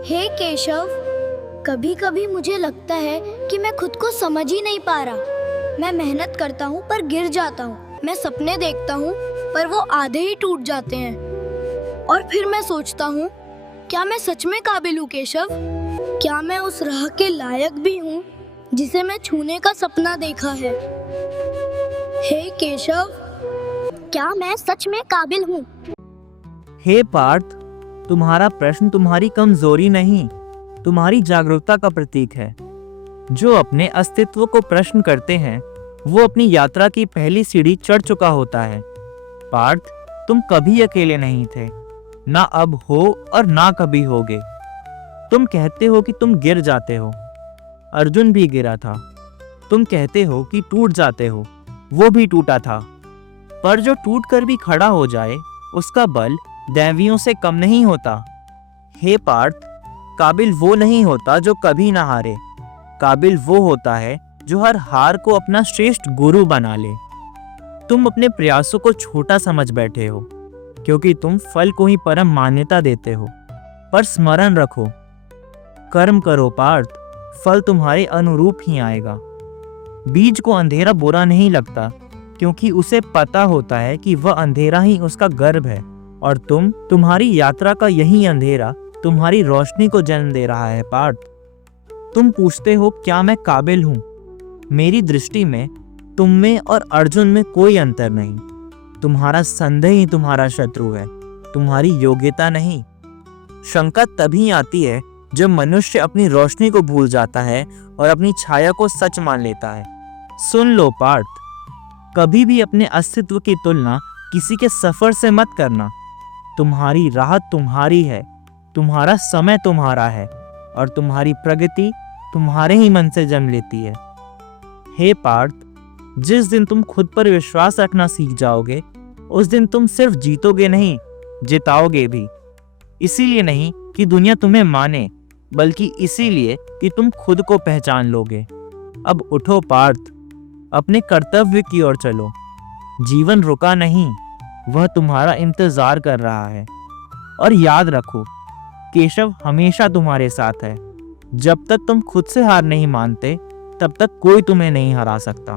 हे केशव, कभी कभी मुझे लगता है कि मैं खुद को समझ ही नहीं पा रहा। मैं मेहनत करता हूँ पर गिर जाता हूँ। मैं सपने देखता हूँ पर वो आधे ही टूट जाते हैं। और फिर मैं सोचता हूँ, क्या मैं सच में काबिल हूँ केशव? क्या मैं उस राह के लायक भी हूँ जिसे मैं छूने का सपना देखा है? हे केशव, क्या मैं सच में काबिल हूँ? हे पार्थ, तुम्हारा प्रश्न तुम्हारी कमजोरी नहीं, तुम्हारी जागरूकता का प्रतीक है। जो अपने अस्तित्व को प्रश्न करते हैं वो अपनी यात्रा की पहली सीढ़ी चढ़ चुका होता है। पार्थ, तुम कभी अकेले नहीं थे, ना अब हो और ना कभी होगे। तुम कहते हो कि तुम गिर जाते हो, अर्जुन भी गिरा था। तुम कहते हो कि टूट जाते हो, वो भी टूटा था। पर जो टूट कर भी खड़ा हो जाए उसका बल दैवियों से कम नहीं होता। हे पार्थ, काबिल वो नहीं होता जो कभी ना हारे, काबिल वो होता है जो हर हार को अपना श्रेष्ठ गुरु बना ले। तुम अपने प्रयासों को छोटा समझ बैठे हो क्योंकि तुम फल को ही परम मान्यता देते हो। पर स्मरण रखो, कर्म करो पार्थ, फल तुम्हारे अनुरूप ही आएगा। बीज को अंधेरा बुरा नहीं लगता क्योंकि उसे पता होता है कि वह अंधेरा ही उसका गर्भ है, और तुम्हारी यात्रा का यही अंधेरा तुम्हारी रोशनी को जन्म दे रहा है पार्थ। तुम पूछते हो क्या मैं काबिल हूँ? मेरी दृष्टि में तुम में और अर्जुन में कोई अंतर नहीं। तुम्हारा संदेह ही तुम्हारा शत्रु है, तुम्हारी योग्यता नहीं। शंका तभी आती है जब मनुष्य अपनी रोशनी को भूल जाता है और अपनी छाया को सच मान लेता है। सुन लो पार्थ, कभी भी अपने अस्तित्व की तुलना किसी के सफर से मत करना। तुम्हारी राह तुम्हारी है, तुम्हारा समय तुम्हारा है, और तुम्हारी प्रगति तुम्हारे ही मन से जन्म लेती है। हे पार्थ, जिस दिन तुम खुद पर विश्वास रखना सीख जाओगे उस दिन तुम सिर्फ जीतोगे नहीं, जिताओगे भी। इसीलिए नहीं कि दुनिया तुम्हें माने, बल्कि इसीलिए कि तुम खुद को पहचान लोगे। अब उठो पार्थ, अपने कर्तव्य की ओर चलो। जीवन रुका नहीं, वह तुम्हारा इंतजार कर रहा है। और याद रखो, केशव हमेशा तुम्हारे साथ है। जब तक तुम खुद से हार नहीं मानते तब तक कोई तुम्हें नहीं हरा सकता।